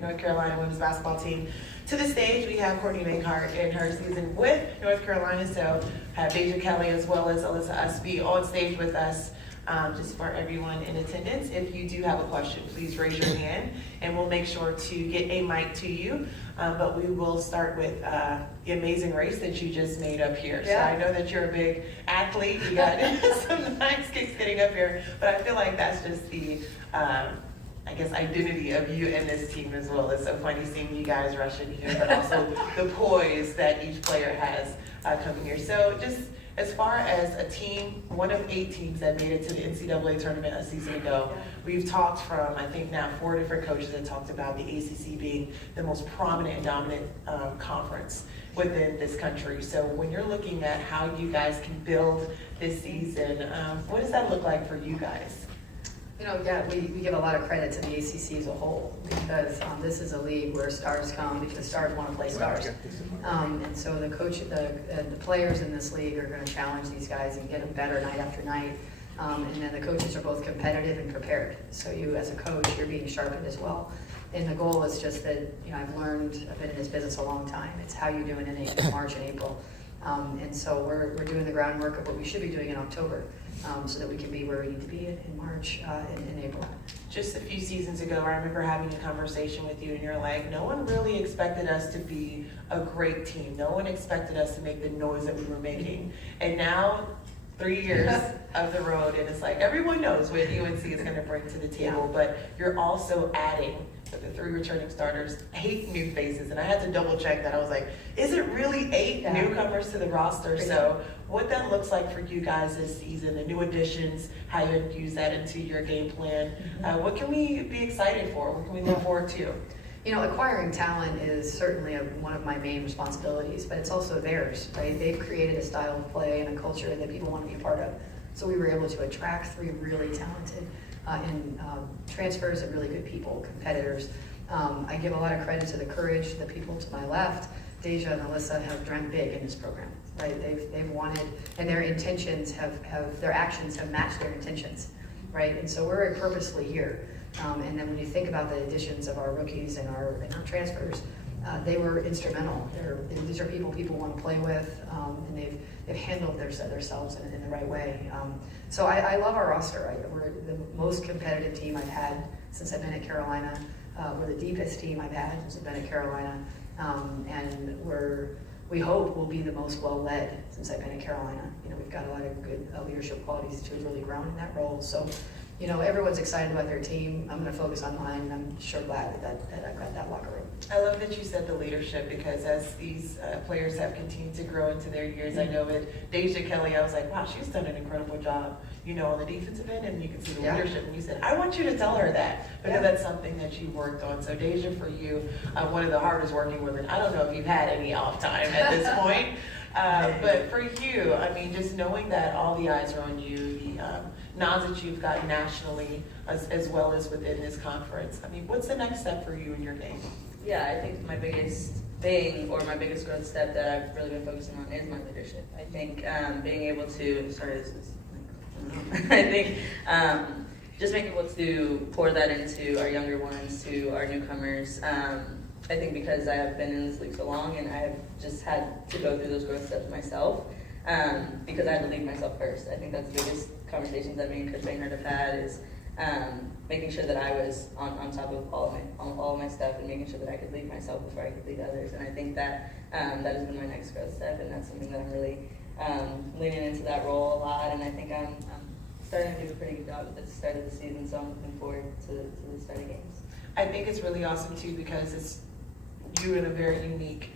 North Carolina women's basketball team. To the stage, we have Courtney Banghart in her season with North Carolina. So have Deja Kelly as well as Alyssa Ustby on stage with us. Just for everyone in attendance, if you do have a question, please raise your hand and we'll make sure to get a mic to you. But we will start with the amazing race that you just made up here. Yeah. So I know that you're a big athlete. You got some nice kicks getting up here, but I feel like that's just the I guess, identity of you and this team as well. It's so funny seeing you guys rush in here, but also the poise that each player has coming here. So just as far as a team, one of 8 teams that made it to the NCAA tournament a season ago, we've talked from, I think now 4 different coaches that talked about the ACC being the most prominent and dominant conference within this country. So when you're looking at how you guys can build this season, what does that look like for you guys? You know, yeah, we give a lot of credit to the ACC as a whole because this is a league where stars come because stars want to play stars. And so the players in this league are going to challenge these guys and get them better night after night. And then the coaches are both competitive and prepared. So you as a coach, you're being sharpened as well. And the goal is just that, you know, I've been in this business a long time. It's how you're doing in March and April. And so we're doing the groundwork of what we should be doing in October. So that we can be where we need to be in March and in April. Just a few seasons ago, I remember having a conversation with you and you're like, no one really expected us to be a great team. No one expected us to make the noise that we were making. And now, 3 years of the road, and it's like everyone knows what UNC is going to bring to the table, but you're also adding, with the 3 returning starters, 8 new faces. And I had to double check that. I was like, is it really 8 newcomers to the roster? So what that looks like for you guys this season, the new additions, how you infuse that into your game plan. What can we be excited for? What can we look forward to? You know, acquiring talent is certainly one of my main responsibilities, but it's also theirs, right? They've created a style of play and a culture that people want to be a part of. So we were able to attract 3 really talented transfers and really good people, competitors. I give a lot of credit to the courage, the people to my left. Deja and Alyssa have dreamt big in this program, right? They've wanted, and their intentions their actions have matched their intentions, right? And so we're purposely here. And then when you think about the additions of our rookies and our transfers, they were instrumental. These are people want to play with, and they've handled themselves in the right way. So I love our roster. We're the most competitive team I've had since I've been at Carolina. We're the deepest team I've had since I've been at Carolina, and we hope we'll be the most well-led since I've been at Carolina. You know, we've got a lot of good leadership qualities to really grown in that role. So, you know, everyone's excited about their team. I'm going to focus on mine, and I'm sure glad that I've got that locker room. I love that you said the leadership because as these players have continued to grow into their years, I know with Deja Kelly, I was like, wow, she's done an incredible job, you know, on the defensive end, and you can see the leadership. And you said, I want you to tell her that because that's something that you worked on. So Deja, for you, one of the hardest working women. I don't know if you've had any off time at this point, but for you, I mean, just knowing that all the eyes are on you, the nods that you've got nationally as well as within this conference. I mean, what's the next step for you in your game? Yeah, I think my biggest thing or my biggest growth step that I've really been focusing on is my leadership. I think being able to, I think just being able to pour that into our younger ones, to our newcomers. I think because I have been in this league so long and I have just had to go through those growth steps myself because I had to lead myself first. I think that's the biggest conversations that me and Coach Banghart have had is making sure that I was on top of all of my stuff and making sure that I could lead myself before I could lead others. And I think that that has been my next growth step, and that's something that I'm really leaning into that role a lot. And I think I'm starting to do a pretty good job at the start of the season, so I'm looking forward to the start of games. I think it's really awesome too because it's you in a very unique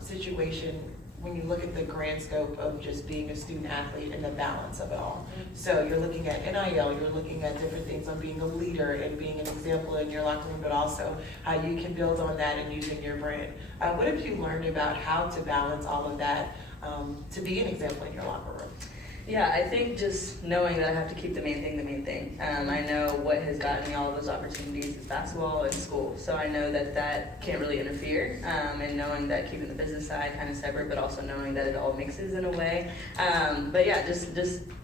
situation when you look at the grand scope of just being a student athlete and the balance of it all. So you're looking at NIL, you're looking at different things on being a leader and being an example in your locker room, but also how you can build on that and using your brand. What have you learned about how to balance all of that to be an example in your locker room? Yeah, I think just knowing that I have to keep the main thing the main thing. I know what has gotten me all of those opportunities is basketball and school, so I know that can't really interfere, and knowing that keeping the business side kind of separate, but also knowing that it all mixes in a way. But yeah, just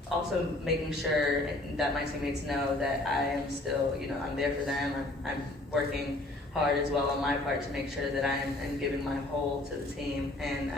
also making sure that my teammates know that I am still, I'm there for them. I'm working hard as well on my part to make sure that I am giving my whole to the team. And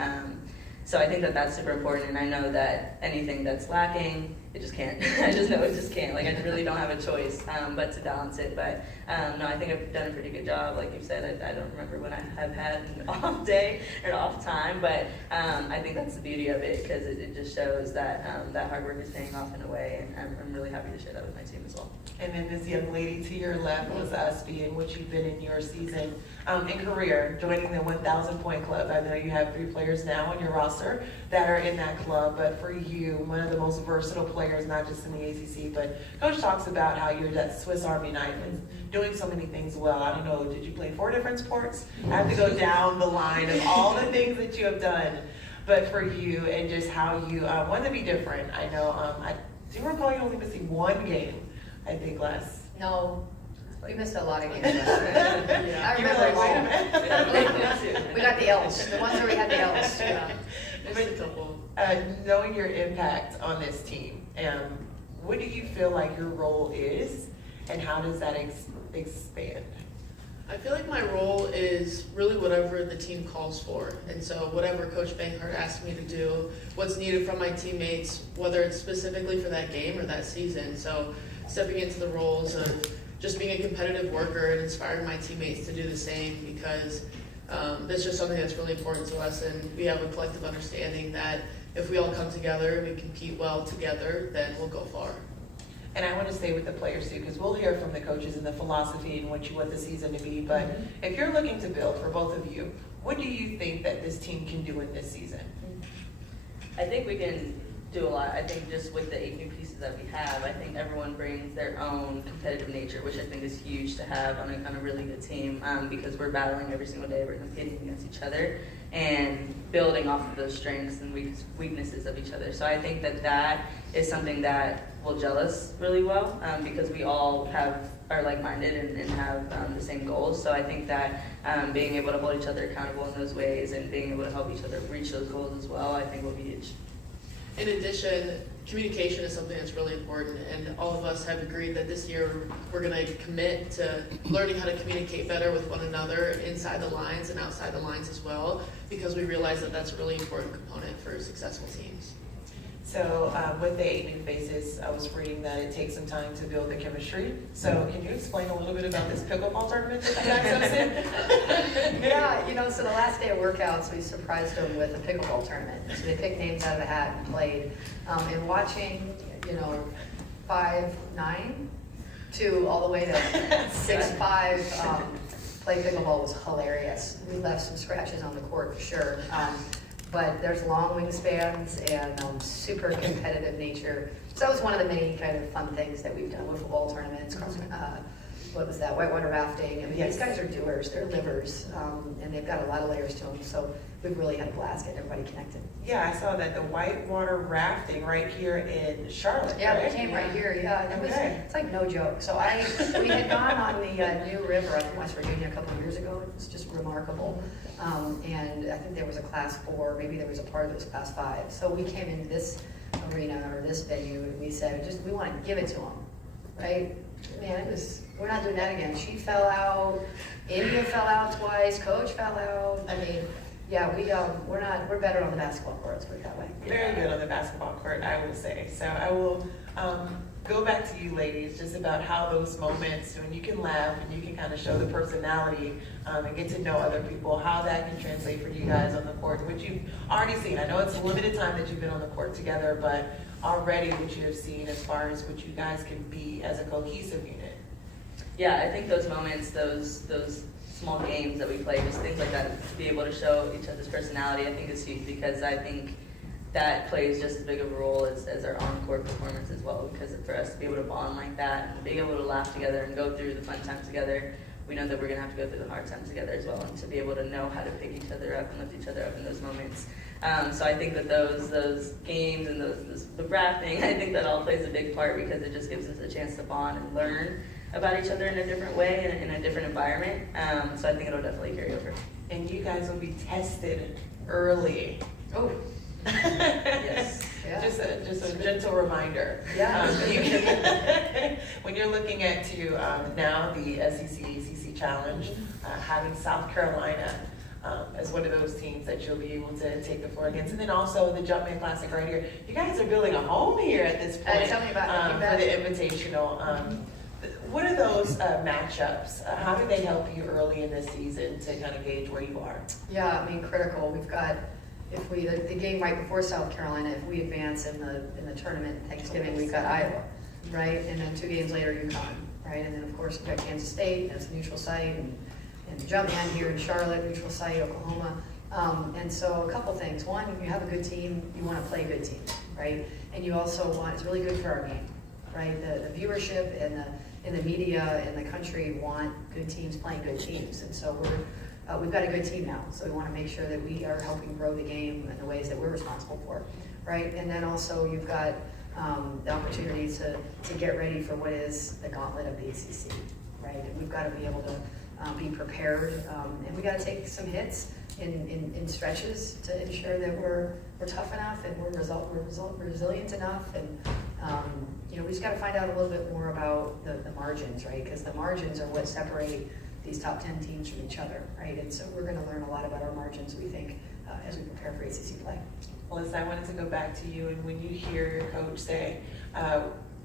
so I think that that's super important, and I know that anything that's lacking, it just can't. I just know it just can't. Like, I really don't have a choice but to balance it. But no, I think I've done a pretty good job. Like you said, I don't remember when I have had an off day or an off time, but I think that's the beauty of it, because it just shows that that hard work is paying off in a way, and I'm really happy to share that with my team as well. And then this young lady to your left was Ustby, in which you've been in your season in career, joining the 1,000 point club. I know you have 3 players now on your roster that are in that club, but for you, one of the most versatile players, not just in the ACC, but Coach talks about how you're that Swiss Army knife and doing so many things well. I don't know, did you play 4 different sports? I have to go down the line of all the things that you have done, but for you and just how you want to be different. I know, I do recall you only missing 1 game, I think, last. No, we missed a lot of games. I You were remember like, wait a all. minute. We got the L's, the ones where we had the L's. Yeah, But, missed a couple. knowing your impact on this team, what do you feel like your role is, and how does that expand? I feel like my role is really whatever the team calls for. And so whatever Coach Banghart asked me to do, what's needed from my teammates, whether it's specifically for that game or that season. So stepping into the roles of just being a competitive worker and inspiring my teammates to do the same, because that's just something that's really important to us. And we have a collective understanding that if we all come together and we compete well together, then we'll go far. And I want to stay with the players too, because we'll hear from the coaches and the philosophy and what you want the season to be. But if you're looking to build, for both of you, what do you think that this team can do in this season? I think we can do a lot. I think just with the 8 new pieces that we have, I think everyone brings their own competitive nature, which I think is huge to have on a really good team, because we're battling every single day. We're competing against each other and building off of those strengths and weaknesses of each other. So I think that that is something that will gel us really well, because we all are like-minded and have the same goals. So I think that being able to hold each other accountable in those ways and being able to help each other reach those goals as well, I think will be huge. In addition, communication is something that's really important, and all of us have agreed that this year we're going to commit to learning how to communicate better with one another inside the lines and outside the lines as well, because we realize that that's a really important component for successful teams. So with the 8 new faces, I was reading that it takes some time to build the chemistry. So can you explain a little bit about this pickleball tournament that you guys hosted? Yeah, so the last day of workouts, we surprised them with a pickleball tournament. So they picked names out of the hat and played. And watching, 5'9" to all the way to 6'5", play pickleball was hilarious. We left some scratches on the court for sure. But there's long wingspans and super competitive nature. So that was one of the many kind of fun things that we've done with football tournaments, what was that, whitewater rafting. I mean, these guys are doers, they're livers, and they've got a lot of layers to them. So we've really had a blast getting everybody connected. Yeah, I saw that, the whitewater rafting right here in Charlotte. Yeah, right? we came right here, yeah. And it's like no joke. So we had gone on the New River up in West Virginia a couple of years ago. It was just remarkable. And I think there was a class 4, maybe there was a part of it was class 5. So we came into this arena or this venue and we said, we want to give it to them, right? Man, we're not doing that again. She fell out, India fell out twice, Coach fell out. I mean, yeah, we're better on the basketball court, let's put it that way. Very good on the basketball court, I will say. So I will go back to you ladies, just about how those moments when you can laugh and you can kind of show the personality and get to know other people, how that can translate for you guys on the court, which you've already seen. I know it's a limited time that you've been on the court together, but already what you have seen as far as what you guys can be as a cohesive unit. Yeah, I think those moments, those small games that we play, just things like that, to be able to show each other's personality, I think is huge, because I think that plays just as big of a role as our on-court performance as well, because for us to be able to bond like that, and being able to laugh together and go through the fun times together, we know that we're going to have to go through the hard times together as well, and to be able to know how to pick each other up and lift each other up in those moments. So I think that those games and the rafting, I think that all plays a big part, because it just gives us a chance to bond and learn about each other in a different way and in a different environment. So I think it'll definitely carry over. And you guys will be tested early. Oh. Yes. Yeah. Just a gentle reminder. Yeah. You can, when you're looking at now the SEC, ACC Challenge, having South Carolina as one of those teams that you'll be able to take the floor against. And then also the Jumpman Classic right here. You guys are building a home here at this point. Tell me about it. For the Invitational. What are those matchups? How do they help you early in the season to kind of gauge where you are? Yeah, I mean, critical. We've got, the game right before South Carolina, if we advance in the tournament Thanksgiving, we've got Iowa, right? And then 2 games later, UConn, right? And then, of course, we've got Kansas State, that's a neutral site, and Jumpman here in Charlotte, neutral site, Oklahoma. And so a couple things. One, you have a good team, you want to play good teams, right? And you also want, it's really good for our game, right? The viewership and the media and the country want good teams playing good teams. And so we've got a good team now. So we want to make sure that we are helping grow the game in the ways that we're responsible for, right? And then also you've got the opportunity to get ready for what is the gauntlet of the ACC, right? And we've got to be able to be prepared, and we got to take some hits in stretches to ensure that we're tough enough and we're resilient enough, and we just got to find out a little bit more about the margins, right? Because the margins are what separate these top 10 teams from each other, right? And so we're going to learn a lot about our margins, we think, as we prepare for ACC play. Alyssa, I wanted to go back to you, and when you hear your coach say,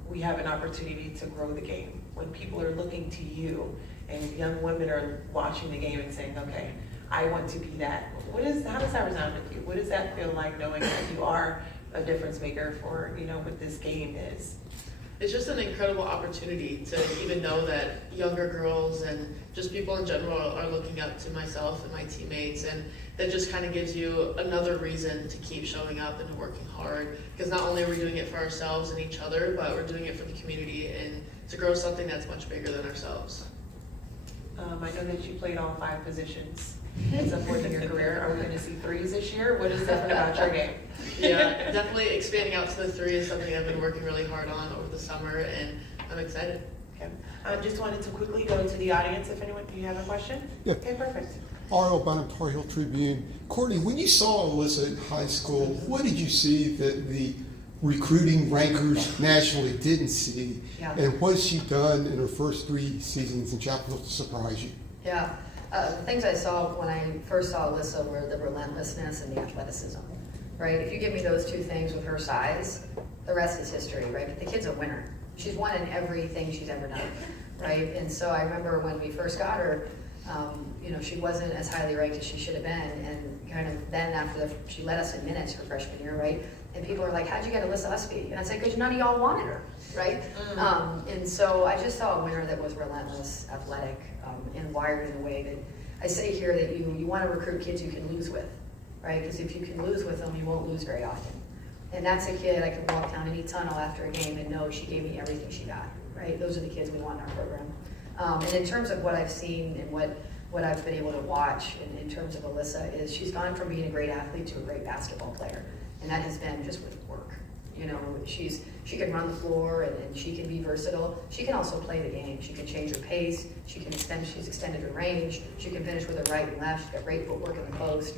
we have an opportunity to grow the game, when people are looking to you and young women are watching the game and saying, okay, I want to be that. How does that resound with you? What does that feel like, knowing that you are a difference maker for, what this game is? It's just an incredible opportunity to even know that younger girls and just people in general are looking up to myself and my teammates, and that just kind of gives you another reason to keep showing up and working hard, because not only are we doing it for ourselves and each other, but we're doing it for the community and to grow something that's much bigger than ourselves. I know that you played all 5 positions at some point in your career. Are we going to see 3s this year? What is different about your game? Yeah, definitely expanding out to the 3 is something I've been working really hard on over the summer, and I'm excited. Okay. I just wanted to quickly go to the audience. If anyone, do you have a question? Yeah. Okay, perfect. R.L. Bonham, Tar Heel Tribune. Courtney, when you saw Alyssa in high school, what did you see that the recruiting rankers nationally didn't see? Yeah. And what has she done in her first 3 seasons in Chapel to surprise you? Yeah, the things I saw when I first saw Alyssa were the relentlessness and the athleticism, right? If you give me those 2 things with her size, the rest is history, right? But the kid's a winner. She's won in everything she's ever done, right? And so I remember when we first got her, she wasn't as highly ranked as she should have been, and kind of then after she led us in minutes her freshman year, right? And people are like, how'd you get Alyssa Ustby? And I said, because none of y'all wanted her, right? And so I just saw a winner that was relentless, athletic, and wired in a way that I say here that you want to recruit kids you can lose with, right? Because if you can lose with them, you won't lose very often. And that's a kid I can walk down any tunnel after a game and know she gave me everything she got, right? Those are the kids we want in our program. And in terms of what I've seen and what I've been able to watch in terms of Alyssa is she's gone from being a great athlete to a great basketball player. And that has been just with work. She can run the floor and she can be versatile. She can also play the game. She can change her pace. She's extended her range. She can finish with her right and left. She's got great footwork in the post.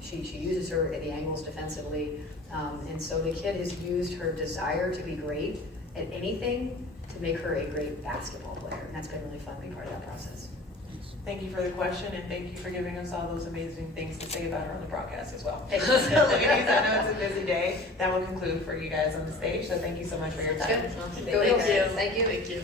She uses her at the angles defensively. And so the kid has used her desire to be great at anything to make her a great basketball player. And that's been really fun to be part of that process. Thank you for the question, and thank you for giving us all those amazing things to say about her on the broadcast as well. Thank So, ladies, I know it's a busy day. That will conclude for you guys on the stage, so thank you so much for your time. Go Eagles. Thank you. Thank you.